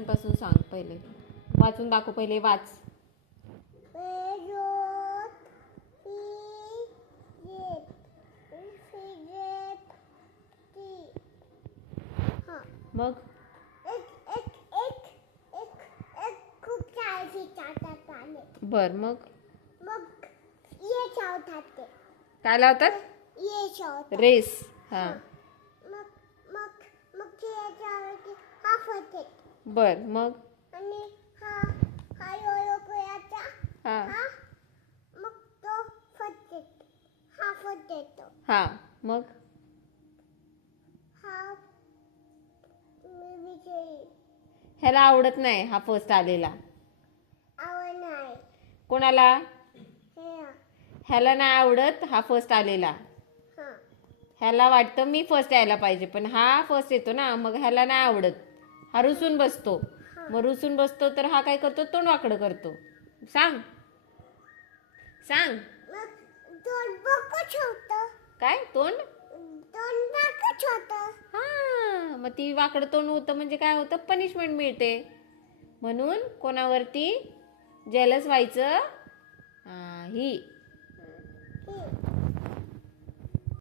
पासून सांग पहिले. वाचून दाखव पहिले. वाच. मग बर. मग काय लावतात? रेस. हा. बर. मग हा हा. मग ह्याला आवडत नाही हा फर्स्ट आलेला. कोणाला? ह्याला नाही आवडत हा फर्स्ट आलेला. ह्याला वाटतं मी फर्स्ट यायला पाहिजे, पण हा फर्स्ट येतो ना, मग ह्याला नाही आवडत. हा रुसून बसतो. मग रुसून बसतो तर हा काय करतो? तोंड वाकडं करतो. सांग सांग. काय? तोंड हा. मग ती वाकडं तोंड होतं म्हणजे काय होतं? पनिशमेंट मिळते. म्हणून कोणावरती जेलस व्हायचं? ही